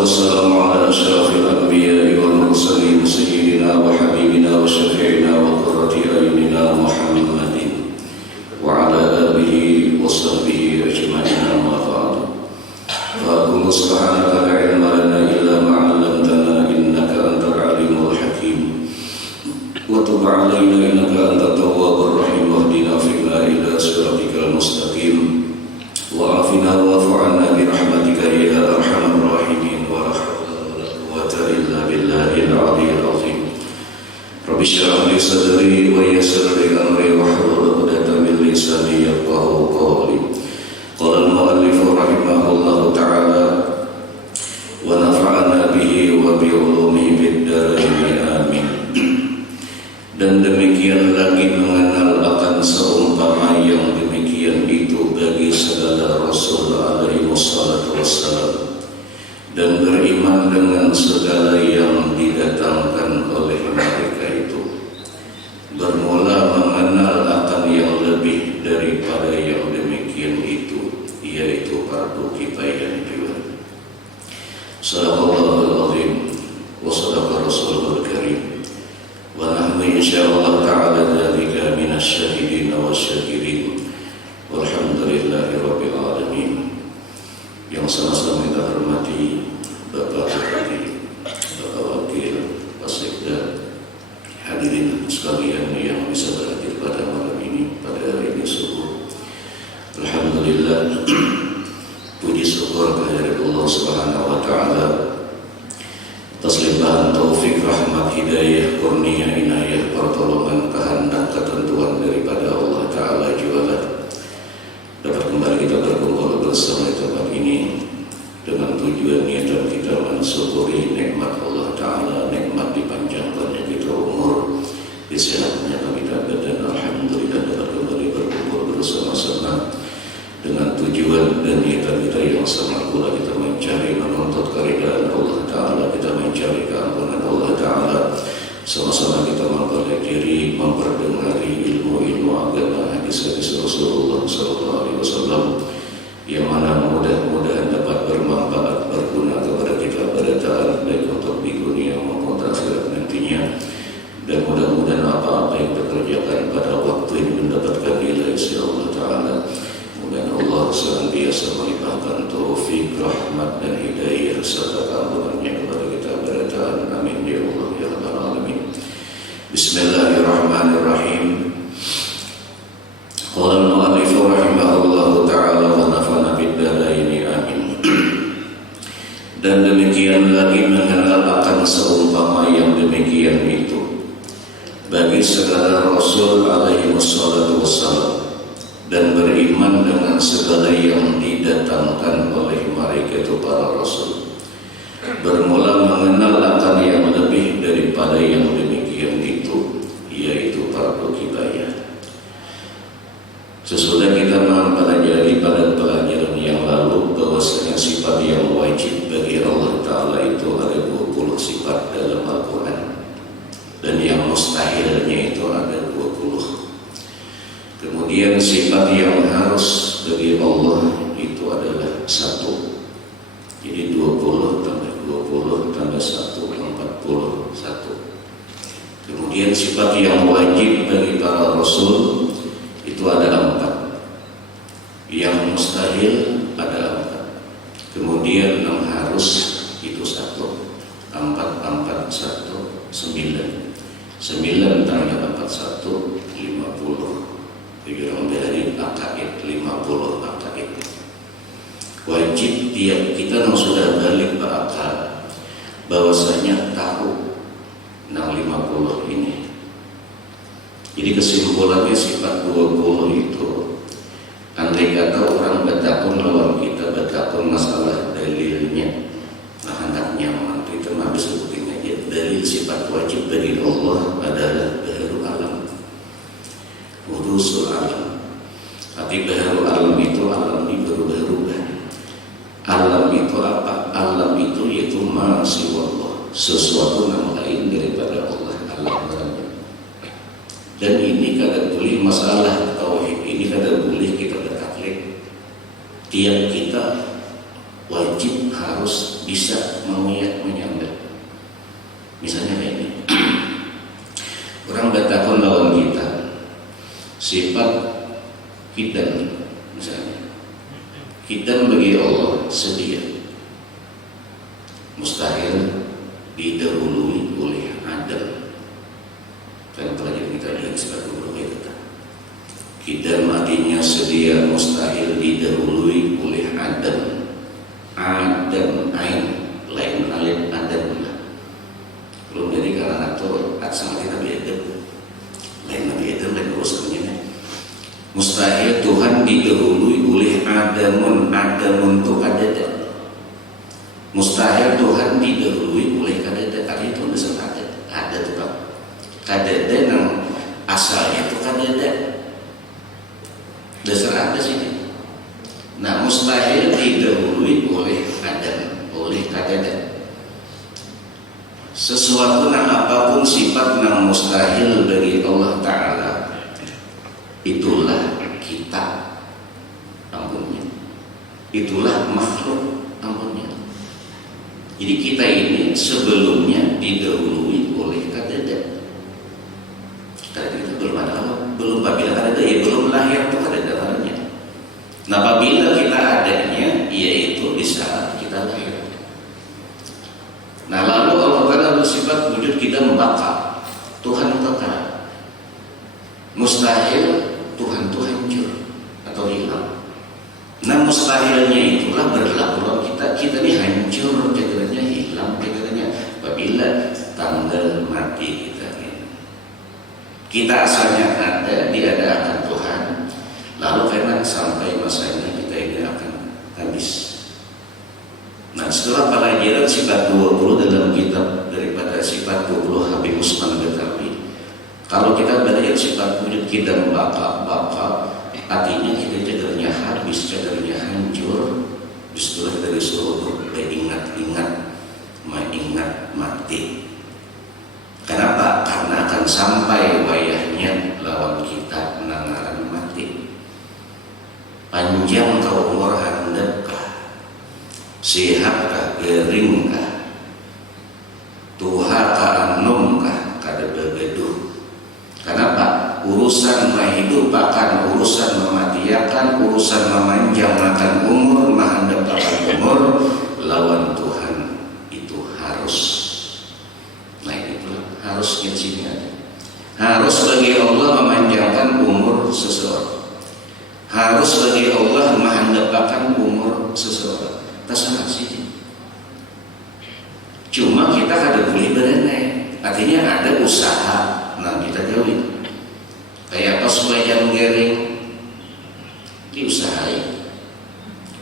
والسلام على أشرف الأنبياء والمرسلين سيدنا وحبيبنا وشفيعنا وقرة أعيننا محمد وعلى آله وصحبه أجمعين أما بعد فأقول سبحانك لا علم لنا إلا ما علمتنا إنك أنت العليم الحكيم وتب علينا إنك أنت التواب الرحيم واهدنا فينا إلى صراطك المستقيم وعافنا واعف عنا برحمتك يا أرحم الراحمين ولا حول ولا قوة إلا بالله العلي العظيم رب اشرح لي صدري ويسر لي أمري واحلل عقدة من لساني يفقهوا قولي قال المؤلف رحمه الله تعالى ونفعنا به وبعلومه في الدارين آمين. Dan demikian lagi mengenal akan seumpama yang demikian itu bagi segala Rasul alaihi wassalatu wassalam, dan beriman dengan segala yang didatangkan oleh mereka itu, bermula mengenal akan yang lebih daripada yang demikian itu, yaitu fardu kifayah juga. Sadaqallahul azim wa sadaqa rasulul karim wa nahnu insyaallah ta'ala dzalika minasyahidin wasyakirin walhamdulillahi rabbil alamin. Yang sama-sama kita hormati Bapak Bupati, Bapak Wakil, Pak Sekda, hadirin sekalian yang bisa berhadir pada malam ini, pada hari ini subuh. Alhamdulillah, puji syukur kehadirat Allah Subhanahu wa taala atas limpahan taufik, rahmat, hidayah, kurnia, inayah, pertolongan, kehendak, ketentuan daripada Allah Ta'ala jualan. Dapat kembali kita berkumpul bersama di tempat ini dengan tujuan niatan kita mensyukuri nikmat Allah Ta'ala, nikmat dipanjangkannya kita umur, disehatnya kita badan. Alhamdulillah dapat kembali berkumpul bersama-sama dengan tujuan dan niatan kita yang sama pula, kita mencari menuntut keridhaan Allah Ta'ala, kita mencari keampunan Allah Ta'ala, sama-sama kita mempelajari, memperdengari ilmu-ilmu agama, hadis-hadis Rasulullah SAW, yang mana mudah-mudahan dapat bermanfaat, berguna kepada kita pada taat, baik untuk di dunia maupun akhirat nantinya. Dan mudah-mudahan apa-apa yang dikerjakan pada waktu ini mendapatkan nilai sisi Allah Ta'ala. Dan Allah senantiasa melimpahkan taufik, rahmat dan hidayah serta keampunannya kepada kita berataan. Amin ya Allah ya rabbal alamin. Bismillahirrahmanirrahim. Qala al-mu'allif rahimahullahu ta'ala wa nafa'ana bid dharaini amin. Dan demikian lagi mengenal akan seumpama yang demikian itu bagi segala Rasul alaihi wassalatu wassalam, dan beriman dengan segala yang didatangkan oleh mereka itu para Rasul, bermula mengenal akan yang lebih daripada yang demikian itu, yaitu fardu kifayah. Sesudah kita mempelajari pada pelajaran yang lalu bahwasanya sifat yang wajib bagi Allah Ta'ala itu ada 20 sifat dalam Al-Quran, dan yang mustahilnya itu ada 20. Kemudian sifat yang harus bagi Allah itu adalah 1. Jadi 20 tambah 20 tambah 1 41. Kemudian sifat yang wajib bagi para Rasul itu ada 4. Yang mustahil ada 4. Kemudian yang harus itu 1. 4 4 1 9. 9 tambah 41 50. Dibilang dari akaid 50 akaid. Wajib tiap kita yang sudah balik berakal bahwasanya tahu 50 ini. Jadi kesimpulannya sifat 20 itu, andai kata orang bertakun lawan kita, bertakun masalah dalilnya, nah hendak nyaman itu mah sebutin aja. Dalil sifat wajib bagi Allah adalah baharu alam, urusul alam. Tapi baharu alam itu alam ini berubah-ubah. Alam itu apa? Alam itu yaitu masih Allah, sesuatu yang lain daripada Allah. Alam. Dan ini kadang boleh masalah tauhid ini kadang boleh kita bertaklid. Tiap kita wajib harus bisa menyambat. Misalnya kayak ini, orang bertakon lawan kita, sifat hidan misalnya, hidan bagi Allah sedia, mustahil didahului oleh Adam. Kan pelajaran kita lihat sebagai berbeda. Hidan artinya sedia, mustahil didahului oleh Adam. Adam ain lain alif Adam. Belum jadi karena itu sama kita beda. Lain Nabi Adam lain urusannya. Mustahil Tuhan didahului oleh Adamun. Adamun itu kadada. Mustahil Tuhan didahului oleh kadada. Kadada itu besar kadada. Ada tuh Pak. Kadada yang asalnya itu kadada. Dasar ada sih. Nah, mustahil didahului oleh Adam, oleh kadada. Sesuatu yang apapun sifat yang mustahil bagi Allah Ta'ala, itulah kita ampunnya, itulah makhluk ampunnya. Jadi kita ini sebelumnya didahului oleh kadada. Kadada itu belum ada apa? Belum apabila kadada ya belum lahir itu kadada namanya. Nah apabila kita adanya, yaitu di saat kita lahir. Nah lalu Allah Ta'ala bersifat wujud kita membakar. Tuhan kekal. Mustahil Tuhan itu hancur atau hilang. Nah mustahilnya itulah berlaku kita. Kita ini hancur, cadangannya hilang, cadangannya apabila tanggal mati kita ini. Kita asalnya ada, diadakan Tuhan. Lalu karena sampai masanya kita ini akan habis. Nah setelah pelajaran sifat 20 dalam kitab daripada sifat 20 Habib Usman Betawi, kalau kita belajar sifat wujud kita membakar, artinya kita cadarnya habis, cadarnya hancur. Setelah dari seluruh mengingat mati. Kenapa? Karena akan sampai wayahnya lawan kita menangaran mati. Panjang kau umur handapkah, sehatkah, geringkah, tuhakah, anumkah, kada begeduh. Kenapa? Urusan hidup akan urusan mematiakan, urusan memanjangkan umur, menghandapkan umur lawan Tuhan itu harus. Nah itulah harusnya sini ada. Harus bagi Allah memanjangkan umur seseorang. Harus bagi Allah menghandapkan umur seseorang. Terserah sih. Cuma kita kada boleh berenai. Artinya ada usaha. Nah kita jauhin. Kayak pas wajah gering diusahain.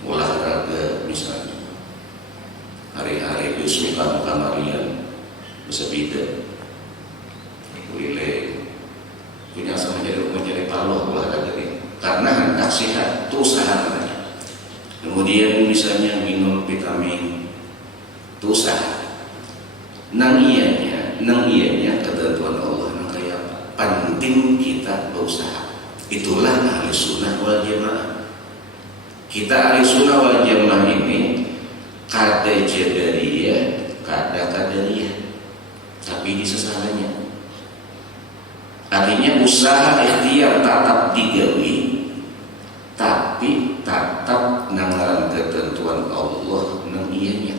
Olahraga misalnya. Hari-hari disuka kamarian bisa beda. Boleh punya sama jadi paloh olahraga ini. Karena hendak sehat itu usaha namanya. Kemudian misalnya minum vitamin itu usaha. Nang ianya ketentuan Allah nang kayak apa? Penting kita berusaha. Itulah ahli sunnah wal jamaah. Kita ahli sunnah wal jamaah ini kada jabariyah, kada qadariyah, tapi di sesalahnya. Artinya usaha ikhtiar tatap digawi, tapi tatap nanggaran ketentuan Allah nang ianya.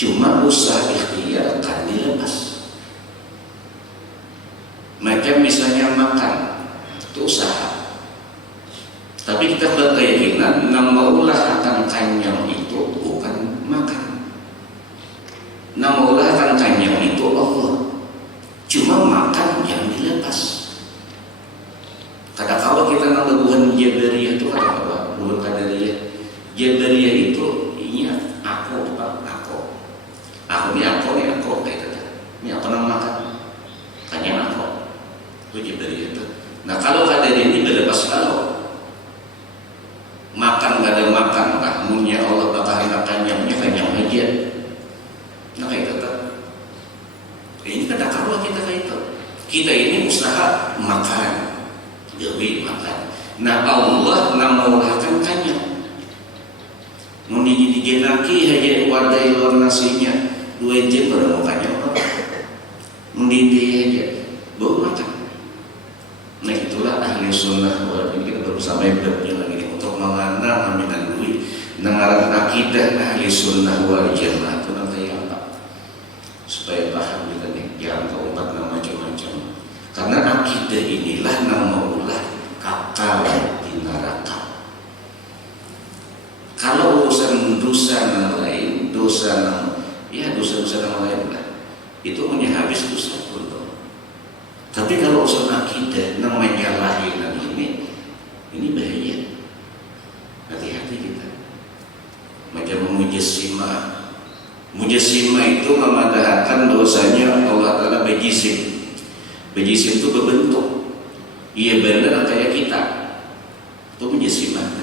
Cuma usaha ikhtiar kan dilepas. Macam misalnya makan, itu usaha. Tapi kita berkeyakinan nama ulah akan kanyang itu bukan makan. Nama ulah akan kanyang itu Allah. Cuma makan yang dilepas. Kata-kata kita nama Tuhan Jabariyah itu kata apa? Bukan Qadariyah. Jabariyah itu ingat aku Pak, aku. Aku ni aku kayak kata. Ini apa nama makan? Kanyang aku. Itu Jabariyah itu. Nah kalau Qadariyah ini berlepas kalau makan gak ada makan, kahmunya Allah bakarin kanyangnya kanyang aja. Nah kayak kata. Ini kata-kata kita kayak itu. Kita ini usaha makan, jadi makan. Nah Allah namulakan kanyang. Muni dijenaki aja wadai luar nasinya 2 jam pada mukanya orang mendidih aja baru makan. Nah itulah ahli sunnah wal jamaah. Kita baru sampai babnya lagi untuk mengenal aminan duit nengaran akidah ahli sunnah wal jamaah itu nanti apa supaya paham kita nih jangan ke umat nama macam-macam. Karena akidah inilah nama ulah kakal di neraka. Kalau urusan dosa yang lain, dosa yang lain lah, itu punya habis dosa pun. Tapi kalau urusan akidah, namanya lahiran ini bahaya. Hati-hati kita. Macam mujassimah. Mujassimah itu memadahkan dosanya Allah Ta'ala bejisim. Bejisim itu berbentuk. Iya benar kayak kita. Itu mujassimah.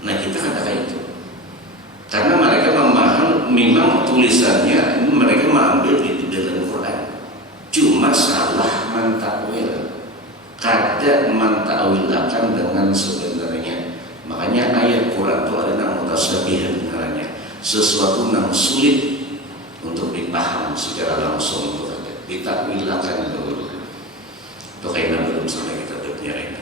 Nah kita katakan itu karena mereka memang tulisannya mereka mengambil di dalam Quran, cuma salah mentakwil, kadang mentawilkan dengan sebenarnya. Makanya ayat Quran itu ada yang mutasyabihan namanya, sesuatu yang sulit untuk dipaham secara langsung itu ada ditakwilkan dulu. Itu kayaknya belum sampai kita berbicara.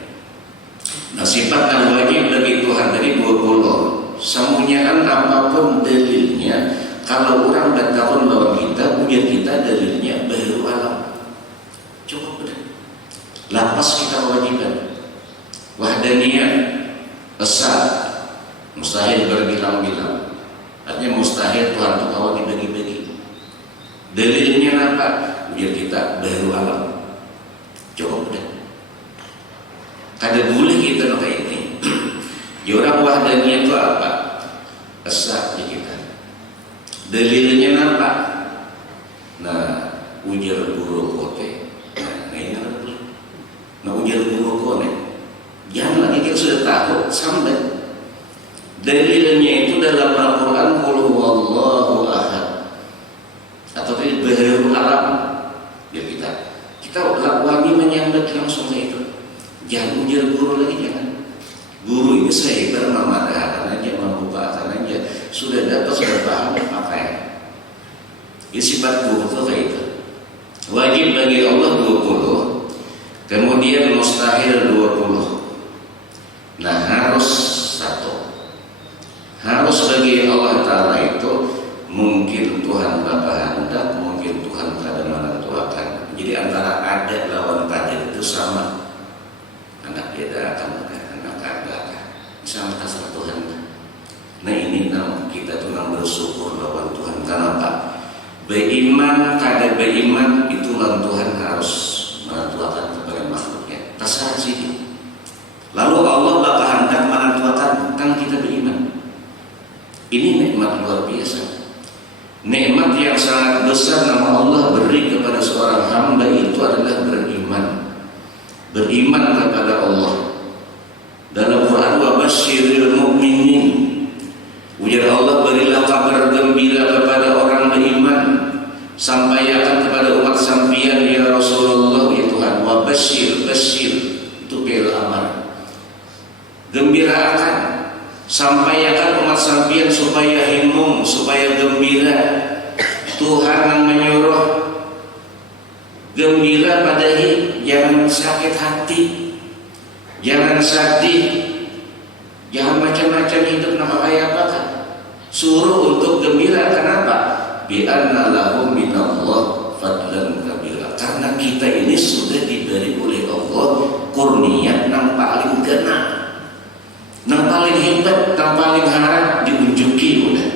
Nah sifat yang wajib bagi Tuhan tadi 20. Semuanya apapun dalilnya, kalau orang bertahun lawan kita, punya kita dalilnya baru alam. Cukup benar. Lapas kita kewajiban. Wahdaniyah, esa, mustahil berbilang-bilang. Artinya mustahil Tuhan itu kalau dibagi-bagi. Dalilnya apa? Punya kita baru alam. Cukup benar. Kada boleh kita kayak ini. Orang wahdaniyah itu apa? Esa di kita. Dalilnya apa? Nah, ujar guru kote. Nah ini apa boleh? Nah ujar guru kote. Jangan lagi kita sudah tahu sampai. Dalilnya itu dalam Al-Quran qul huwallahu ahad. Atau dari baru alam. Ya kita wajib menyambut langsung itu. Jangan ujar guru lagi, jangan. Guru ini saya bermamadahan aja, membukakan aja. Sudah dapat, sudah paham, pakai. Ini sifat guru itu kayak itu. Wajib bagi Allah 20, kemudian mustahil 20. Nah harus 1. Harus bagi Allah Ta'ala itu mungkin Tuhan Bapa hendak, mungkin Tuhan kada menentukan. Jadi antara ada lawan pada itu sama. Anak beda akan anak ada sama kasar Tuhan. Nah ini kita tuh bersyukur lawan Tuhan. Kenapa? Beriman kada beriman itu lawan Tuhan harus menentukan kepada makhluknya. Tasar sih. Lalu Allah Bapa hendak menentukan tentang kita beriman. Ini nikmat luar biasa. Nikmat yang sangat besar nama Allah beri kepada seorang hamba itu adalah beriman. Beriman kepada Allah. Dalam Quran wa basyiril mu'minin, ujar Allah berilah kabar gembira kepada orang beriman, sampaikan kepada umat sampian ya Rasulullah ya Tuhan. Wa basyir itu fi'il amar, gembirakan, sampaikan umat sampian supaya himung, supaya gembira. Tuhan yang menyuruh gembira padahi, jangan sakit hati, jangan sedih, jangan macam-macam hidup nama kayak apa kan. Suruh untuk gembira. Kenapa? Bi'anna lahum minallah fadlan kabira. Karena kita ini sudah diberi oleh Allah kurnia yang paling gena, yang paling hebat, yang paling harap diunjuki udah.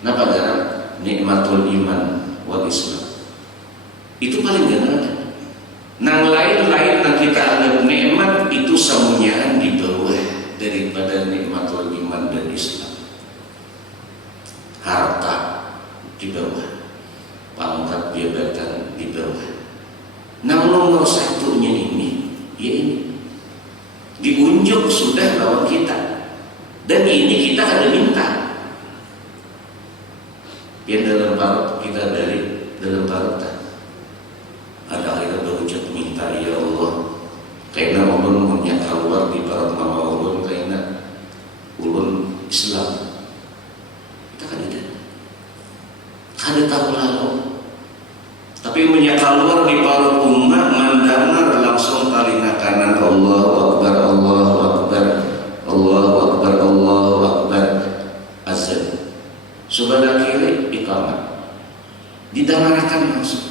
Kenapa gara? Nikmatul iman wal Islam. Itu paling gana. Nang lain-lain yang kita anggap nikmat itu semuanya di bawah daripada nikmatul iman dan Islam. Harta di bawah, pangkat jabatan di bawah. Nang nomor satunya ini, ya ini diunjuk sudah lawan kita, dan ini kita ada minta. Yang dalam parut kita dari dalam parutan. Ada kita berucap minta ya Allah, karena ulun punya keluar di parut mama ulun, karena ulun Islam kada tahu lalu. Tapi menyakaluar di paruh umat mendengar langsung telinga kanan Allahu Akbar, Allahu Akbar, Allahu Akbar, Allahu Akbar, azan. Sebelah kiri iqamah. Didamarakan langsung.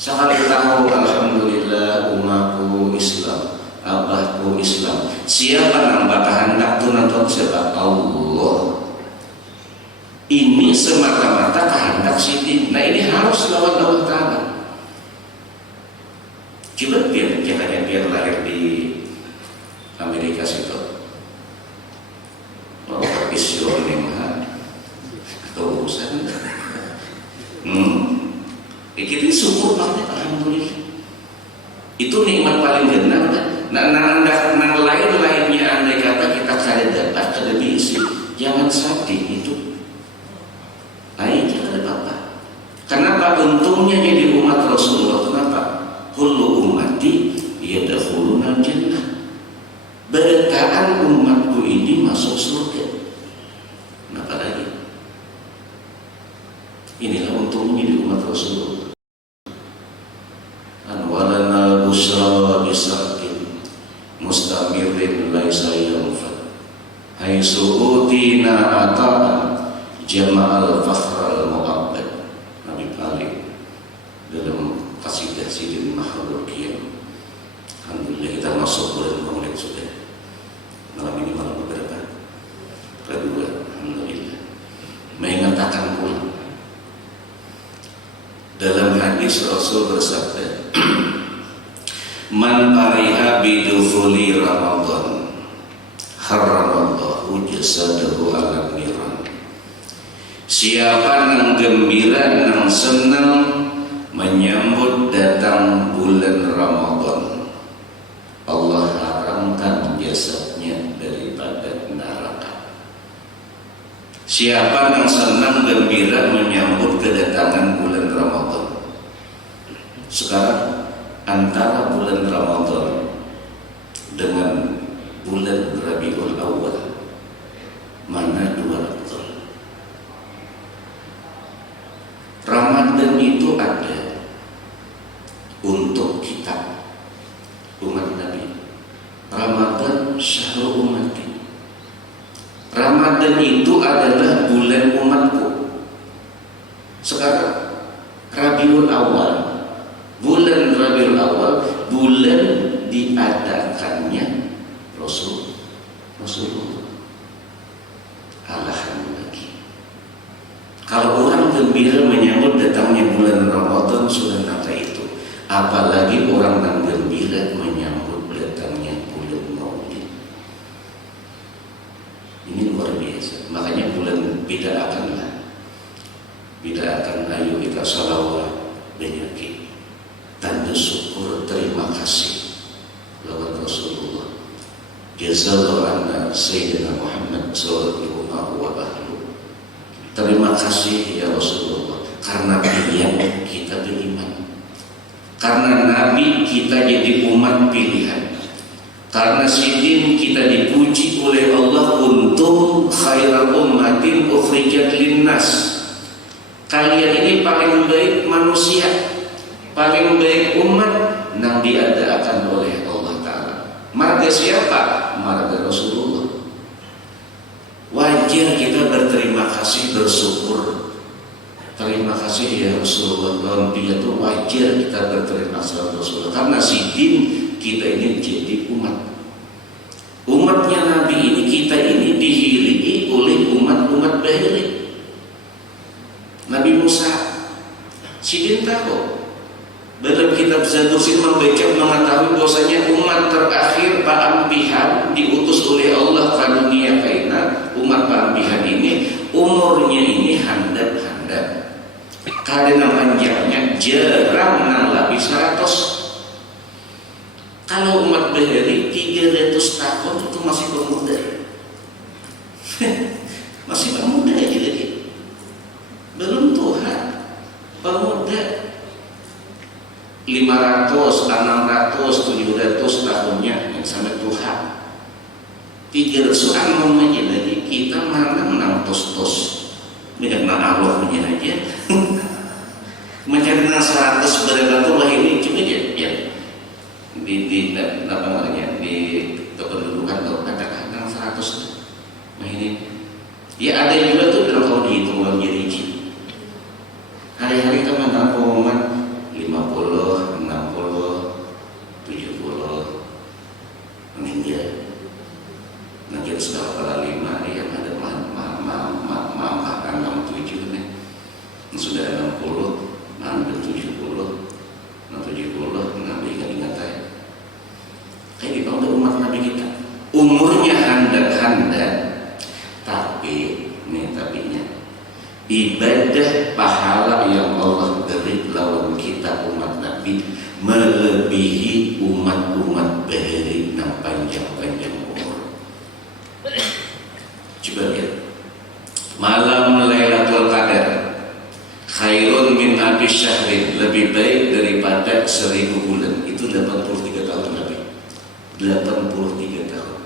Sekali tahu alhamdulillah umatku Islam, abahku Islam. Siapa yang bakal hendak tunatun siapa? Allah. Ini semata-mata kehendak Sidin. Nah ini harus lawan Allah Ta'ala. Coba biar lahir di Amerika situ. Habis Yonimah atau urusan. Kita syukur banget alhamdulillah. Itu nikmat paling benar kan. Nah lain-lainnya andai kata kita kada dapat, kada bisa, jangan sedih itu. Jangan apa-apa. Kenapa untungnya jadi umat Rasulullah? Kenapa? Kullu ummati yadkhuluna jannah. Berkaan umatku ini masuk surga. Kenapa lagi? Inilah untungnya di umat Rasulullah. Walana busra bisaqin mustamirin laisa yanfad. Haitsu utina ata'an jama'al fakhral mu'abbad. Nabi Balik dalam qasidah Sidin Mahdhur Qiyam. Alhamdulillah kita masuk bulan Maulid sudah. Malam ini malam berapa? Kedua. Alhamdulillah. Mengatakan pula dalam hadis Rasul bersabda, man pariha bidukhuli Ramadan haramallahu jasadahu ala niran. Siapa yang gembira, yang senang menyambut datang bulan Ramadan, Allah haramkan jasadnya daripada neraka. Siapa yang senang gembira menyambut kedatangan bulan Ramadan. Sekarang antara bulan Ramadan dengan bulan Rabiul Awal, mana dua betul? Ramadan itu ada untuk kita umat Nabi. Ramadan syahrul ummati. Ramadan itu adalah bulan umatku. Sekarang Rabiul Awal, bulan Rabiul Awal, bulan diadakannya Rasulullah. Alhamdulillah. Kalau orang gembira menyambut datangnya bulan Ramadan sudah nata itu, apalagi orang yang gembira menyambut datangnya bulan Maulid. Ini luar biasa. Makanya bulan bida'akanlah. Bida'akan ayo kita salawat banyakin. Tanda syukur terima kasih lawan Rasulullah. Jazallahu anna Sayyidina Muhammad sallallahu alaihi wasallam. Terima kasih ya Rasulullah, karena pilihan kita beriman, karena Nabi kita jadi umat pilihan, karena Sidin kita dipuji oleh Allah untuk khairal ummatin ukhrijat linnas. Kalian ini paling baik manusia, paling baik umat yang diadakan oleh Allah Ta'ala. Marga siapa? Marga Rasulullah. Wajar kita berterima kasih, bersyukur. Terima kasih ya Rasulullah. Dalam dia itu wajar kita berterima kasih Rasulullah, karena Sidin kita ini jadi umat. Umatnya Nabi ini, kita ini dihiringi oleh umat-umat bahiri. Nabi Musa, Sidin tahu dalam kitab Zadusin membaca mengetahui bahwasanya umat terakhir Pak Ambihan diutus oleh Allah ke dunia kaina. Umat Pak Ambihan ini umurnya ini handap-handap, karena panjangnya jarang lebih 100. Kalau umat bahari 300 tahun itu masih pemuda. Masih pemuda jadi belum Tuhan, pemuda 500, 600, 700 tahunnya yang sampai Tuhan. 300 namanya lagi kita mana menang tos-tos Mengenal Allah punya aja. Mencari 100 berapa ini cuma ya di apa namanya di kependudukan kalau katakan 100 ini ya ada juga tuh kalau dihitung uang jadi hari-hari kan menang pengumuman 50, 60, 70 meninggal. Nanti sudah kepala 5 yang ada angka 67 nih, sudah 60, ngambil 70, 70 ngambil ingat saya. Kayak gitu untuk umat Nabi kita. Umurnya handal-handal, tapi nih tapinya ibadah pahala yang Allah beri lawan kita umat Nabi melebihi umat-umat bahari yang panjang-panjang umur. Coba lihat malam Lailatul Qadar khairun min alfi syahrin, lebih baik daripada 1000 bulan. Itu 83 tahun Nabi. 83 tahun.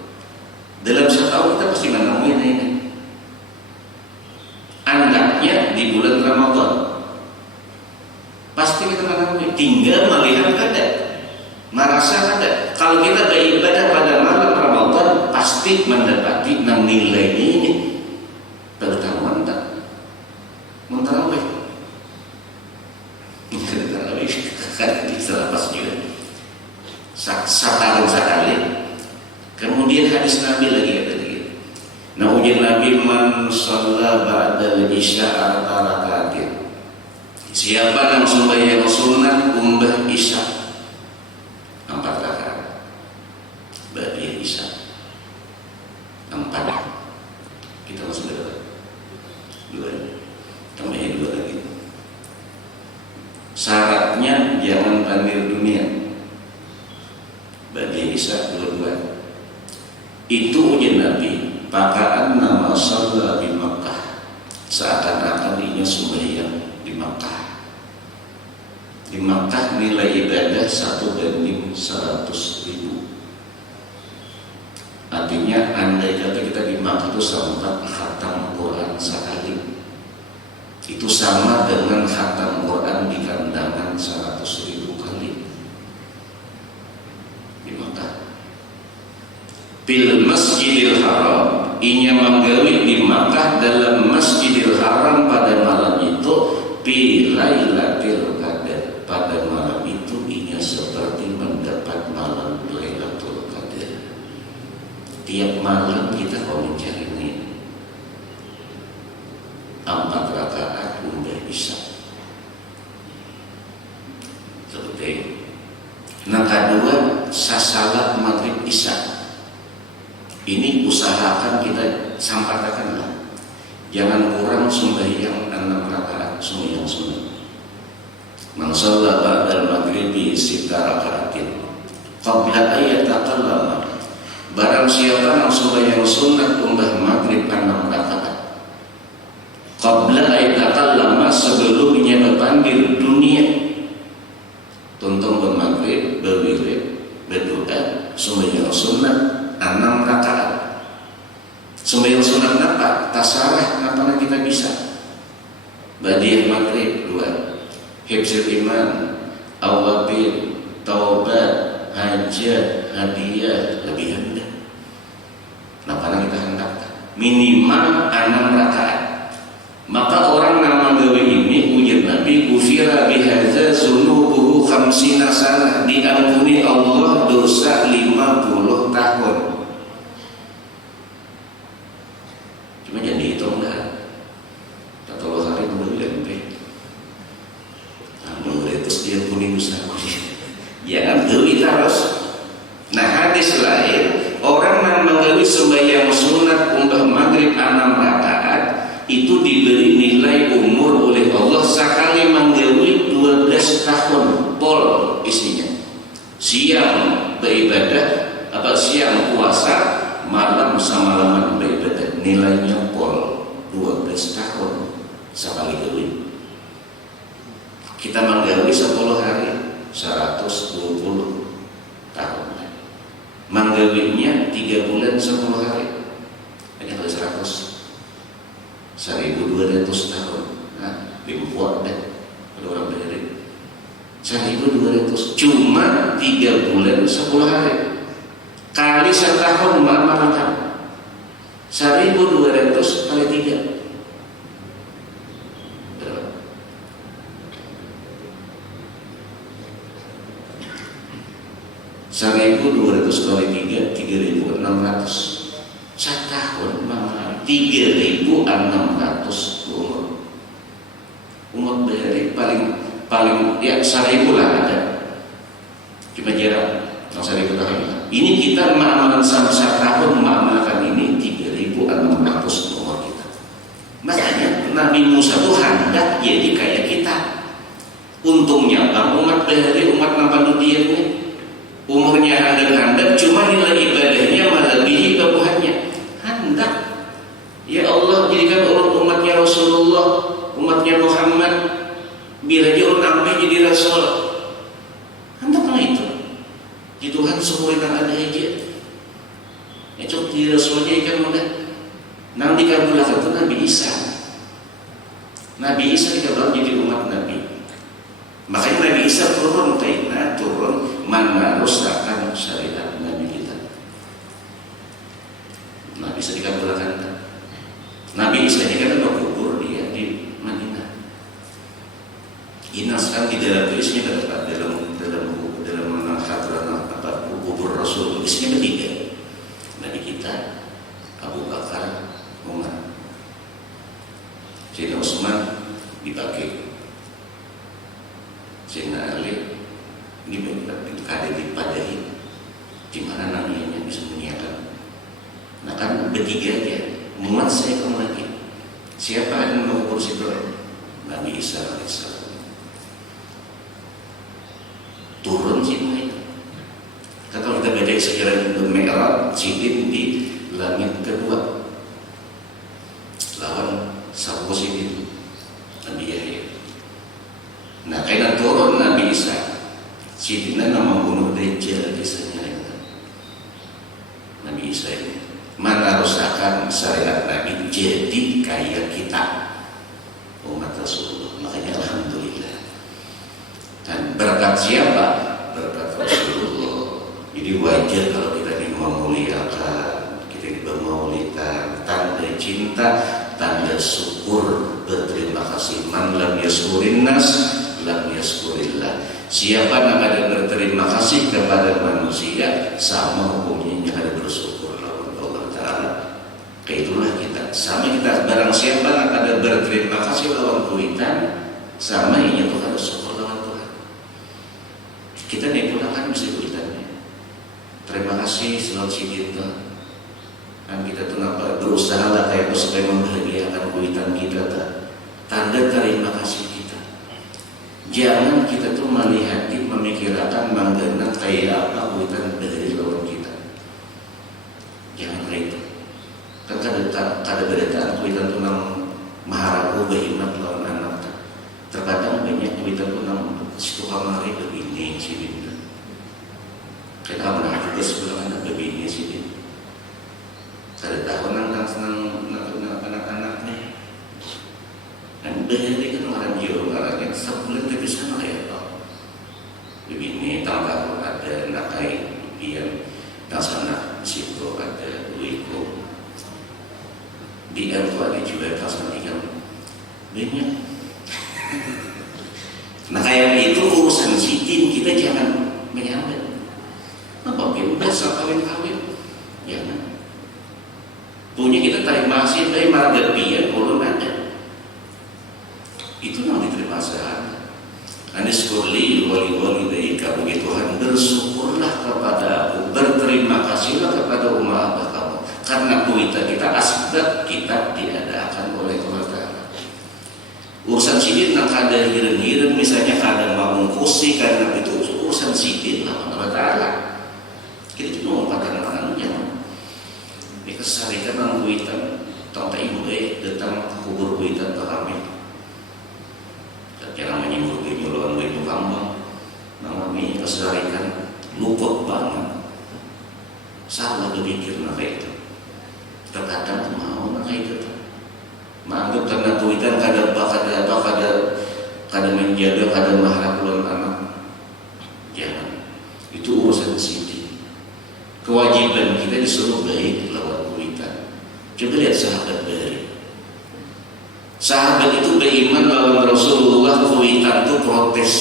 Dalam setahun kita pasti menemukan ini. Anaknya di bulan Ramadan pasti kita menemukan. Tinggal melihat kadar, merasa kadar. Kalau kita beribadah pada malam Ramadan pasti mendapati nilai ini. Pengetahuan tak? Mentarawih. Tarawih kan istilah pas juga. Setahun sekali. Kemudian hadis Nabi lagi ada gitu. Nah ujian Nabi man shalla ba'dal isya arba'a rakaatin. Siapa yang sembahyang sunat umbah isya 4 rakaat. Ba'diyah isya 4. Kita masuk berapa? 2. Tambahnya 2 lagi. Syaratnya jangan pandir dunia. Ba'diyah isya 2. Itu ujian Nabi. Pakaan nama sholat di Makkah, seakan-akan dia sembahyang di Makkah. Di Makkah nilai ibadah 1/100.000. Artinya andai kata kita di Makkah itu sempat khatam Quran sekali, itu sama dengan khatam Quran di kandangan 100.000 kali di Makkah. Bil Masjidil Haram, inya menggawi di Makkah dalam Masjidil Haram pada malam itu fi Lailatul Qadar. Pada malam itu inya seperti mendapat malam Lailatul Qadar. Tiap malam kita kalau mencari ini 4 rakaat umbah isya. Seperti nah kedua sasalat maghrib isya. Ini usahakan kita sampaikanlah, jangan kurang sembahyang 6 rakaat sembahyang sunat. Man shalla ba'dal maghribi 6 rakaatin qabla ayyataqallama. Barang siapa yang sembahyang sunat umbah maghrib 6 rakaat qabla ayyataqallama, sebelumnya berpanggil dunia, tonton bermaghrib, berwirid, berdoa, sembahyang sunat 6 rakaat. Sembahyang sunat apa? Tasarah apa kita bisa. Ba'diyah maghrib 2. Hifzul iman, awabin, taubat, hajat, hadiah, lebih hendak. Kenapa kita hendak? Minimal 6 rakaat. Maka orang nama gawe ini ujian Nabi ghufira bihadza zunubuhu 50 sanah, diampuni Allah dosa 50 tahun. Cuma jangan dihitung dah. 40 hari dulu lempe. Namun itu dia puni dosa. Jangan gawe terus. Nah hadis lain, orang yang menggawe sembahyang sunat umbah maghrib 6 rakaat itu diberi nilai umur oleh Allah sekali menggawe 12 tahun pol isinya. Siang beribadah, siang puasa, malam samalaman beribadah, nilainya pol 12 tahun sekali gawe. Kita menggawe 10 hari 120 tahun. Menggawinya 3 bulan 10 hari, hanya 100. 1.200 tahun. Nah, dibuat deh ada orang berdiri 1.200 cuma 3 bulan 10 hari kali setahun makan 1.200 kali 3 berapa? 1.200 kali 3 3.600 setahun makan 3.600 umat dari paling ya 1.000 lah ada cuma jarang 1.000 tahun ini kita mengamalkan sama setahun mengamalkan ini 3.600 umur kita. Makanya Nabi Musa itu hendak jadi kayak kita. Untungnya bang umat dari umat Nabaludian ini umurnya hendak cuma nilai ibadahnya melebihi kebuhannya hendak ya Allah jadikan umatnya Rasulullah umatnya Muhammad bila dia orang sampai jadi Rasul hendaklah itu di Tuhan seumur yang ada aja ya cok di Rasulnya ikan mudah nanti dikabulkan itu Nabi Isa dikabulkan jadi umat Nabi makanya Nabi Isa turun meneruskan syariat Nabi kita Nabi Isa dikabulkan Nabi Isa ini kan berkubur dia di Madinah. Inaskan di dalam tulisnya dalam hadran apa kubur Rasul isinya bertiga. Nabi kita Abu Bakar, Umar. Sayyidina Utsman dipakai. Sayyidina Ali ini ada dipadahi di mana namanya bisa menyiapkan. Nah kan bertiga aja. Muat saya lagi. Siapa yang mengubur situ? Nabi Isa AS. Turun semua itu. Kalau kita baca sejarah Mi'raj, Sidin di langit kedua. Lawan Sabu Sidin Nabi Yahya. Nah, karena turun Nabi Isa, Sidinnya nama bunuh Dajjal kisahnya itu. Nabi Isa ini meneruskan syariat Nabi jadi kayak kita umat Rasulullah. Makanya alhamdulillah. Dan berkat siapa? Berkat Rasulullah. Jadi wajar kalau kita memuliakan, kita bermaulidan, tanda cinta, tanda syukur, berterima kasih. Man lam yaskurin nas, lam yaskurillah. Siapa yang ada berterima kasih kepada manusia, sama hukumnya yang ada bersyukur. Itulah kita. Sama kita barang siapa yang ada berterima kasih lawan kuitan, sama ini tuh harus syukur lawan Tuhan. Kita nih pulakan mesti kuitannya. Terima kasih selalu cinta. Dan kita tuh nampak berusaha lah kayak supaya membahagiakan kuitan kita. Tanda terima kasih kita. Jangan kita tuh melihat, memikirkan menggenang kayak apa kuitan dari lawan kita. Jangan kayak itu. Kan kada beretaan kuitan tu nang maharaku behimat lawan anak. Terkadang banyak kuitan tu nang situ kamari begini sini. Kita pernah juga sebelah anak begini sini. Kada tahu nang anak-anak ni. Dan behari kan orang jauh orang yang sebulan tak bisa kayak apa. Begini tambah ada nak kain yang dan sana situ ada duitku. Di itu ada juga pasal ikan banyak. Nah kayak itu urusan sidin kita jangan menyambat. Apa biasa kawin-kawin, jangan. Punya kita terima kasih dari margapian kalau ada. Itu yang diterima sehari. Aniskuli wali-wali dari kamu Tuhan bersyukurlah kepada aku, berterima kasihlah kepada umat kamu. Karena kuita kita asbab kita diadakan oleh Allah Ta'ala. Urusan sidin nak ada hiren-hiren misalnya kadang mengungkusi karena itu urusan sidin Allah Ta'ala. Kita cuma mengatakan jangan. Ini kesarikan ang kuitan tangta ibu datang kubur kuitan kami. Jangan menyebut penyuluhan itu kambang. Namanya kesarikan luput banget. Salah berpikir nak itu. Terkadang mau nak itu. Maanggap karena tuitan kada menjaga kada mahal anak. Jangan. Itu urusan sini. Kewajiban kita disuruh baik lawan tuitan. Coba lihat sahabat dari. Sahabat itu beriman lawan Rasulullah, tuitan itu protes.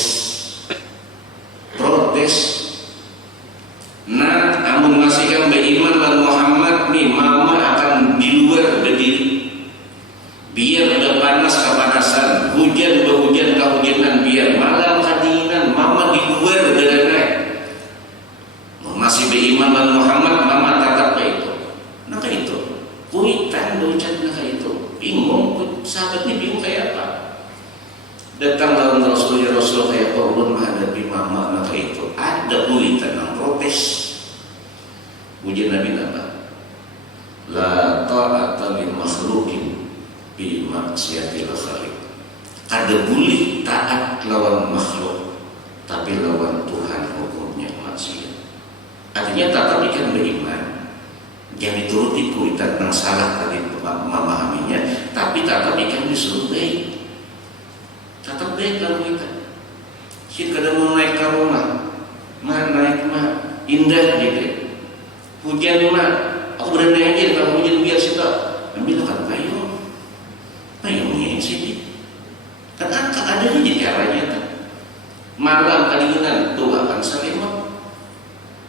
Nah, amun masih kan beriman lawan Muhammad nih, mama akan di luar berdiri. Biar udah panas kepanasan, hujan kehujanan, biar malam kadinan, mama di luar berdiri. Masih beriman lawan Muhammad, mama tatap itu. Nah kayak itu, kuitan nak itu. Bingung, sahabat ini bingung kayak apa. Datang lawan Rasul kayak korban menghadapi mama, maka itu ada kuitan yang protes. Ujian Nabi apa? La ta'ata lil makhluqin bi maksiatil khaliq. Kada boleh taat lawan makhluk, tapi lawan Tuhan hukumnya maksiat. Artinya tetap ikan beriman, jangan dituruti kuitan yang salah tadi memahaminya, tapi tetap ikan disuruh baik. Tetap baik lalu kita. Kita kada mau naik ke rumah, naik indah gitu. Hujan aku berani aja kalau hujan biar kita ambil akan payungnya sini. Kan ada di caranya kan. Malam kadinan tuh akan salimot.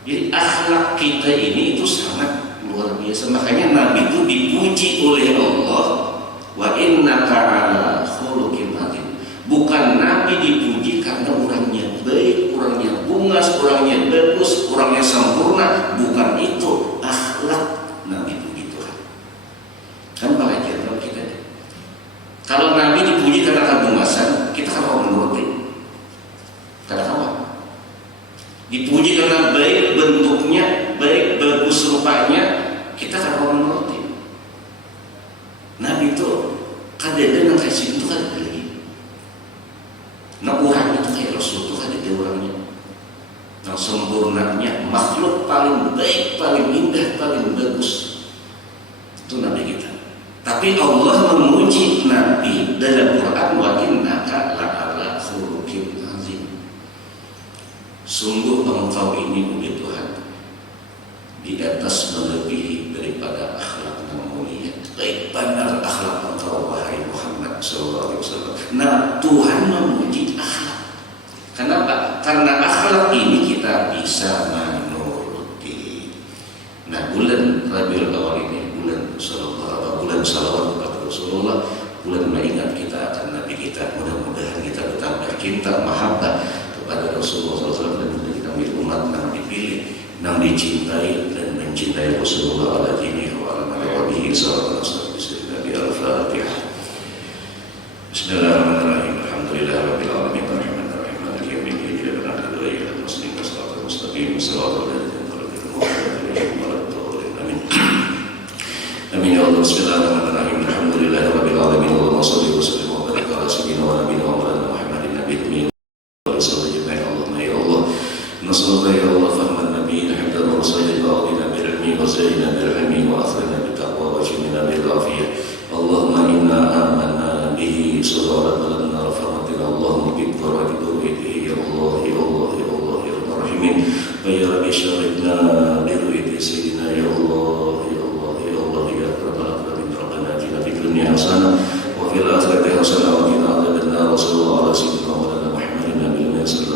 Jadi akhlak kita ini itu sangat luar biasa. Makanya Nabi itu dipuji oleh Allah. Wa innaka ala khuluqin azim. Bukan Nabi dipuji karena orangnya baik, orangnya bungas, orangnya bagus, orangnya sempurna. Bukan itu akhlak Nabi puji Tuhan. Kan bahagia kalau kita. Kalau Nabi dipuji karena kebungasan, kita kan menuruti. Kadang-kadang dipuji karena baik bentuknya, baik bagus rupanya, kita kan menuruti. Nabi itu kadang-kadang yang kayak situ kan ada lagi. Nah orang itu kayak Rasul itu ada orangnya. Nah sempurnanya makhluk paling baik, paling indah, paling bagus. Itu Nabi kita. Tapi Allah memuji Nabi dalam Quran, wa innaka la'ala khuluqin azim. Sungguh engkau ini puji Tuhan di atas melebihi daripada akhlak yang mulia. Baik benar akhlak engkau wahai Muhammad sallallahu alaihi wasallam. Nah, Tuhan memuji akhlak. Kenapa? Karena akhlak ini kita bisa menuruti. Nah, bulan Rabiul Awal ini bulan salawat kepada Rasulullah, bulan mengingat kita akan Nabi kita. Mudah-mudahan kita bertambah cinta, mahabbah kepada Rasulullah SAW dan kita menjadi umat yang dipilih, yang dicintai dan mencintai Rasulullah alaihi wa alihi wasallam. Al-Fatihah. Bismillahirrahmanirrahim. Alhamdulillahirabbil alamin. Arrahmanirrahim. Maliki yaumiddin. Iyyaka na'budu wa iyyaka nasta'in. Shiratal mustaqim. Shiratal ladzina an'amta 'alaihim ghairil maghdubi 'alaihim. Amin ya Allah. Bismillahirrahmanirrahim. Alhamdulillahirabbil alamin. Allahumma shalli wa sallim wa barik ala sayyidina wa nabiyina Muhammadin Muhammadin nabiyil ummi wa sallallahu alaihi Allahumma ya Allah. Nasallallahu ya Allah fahman nabiyina hamdan wa sallallahu ala nabiyil wa sayyidina birahmi wa akhrina bittaqwa wa jimina bil afiyah. Allahumma inna amanna bihi sallallahu alaihi wa sallam. Allahumma biqra bihi ya Allah ya Allah ya Allah ya Rahimin. Wa ya Rabbi syarifna bi ru'yati sayyidina ya Allah ya Allah ya Allah ya Rabbal alamin. Rabbana atina fid dunya hasanah wa fil akhirati hasanah wa qina adzabannar. Sallallahu alaihi wa sallam.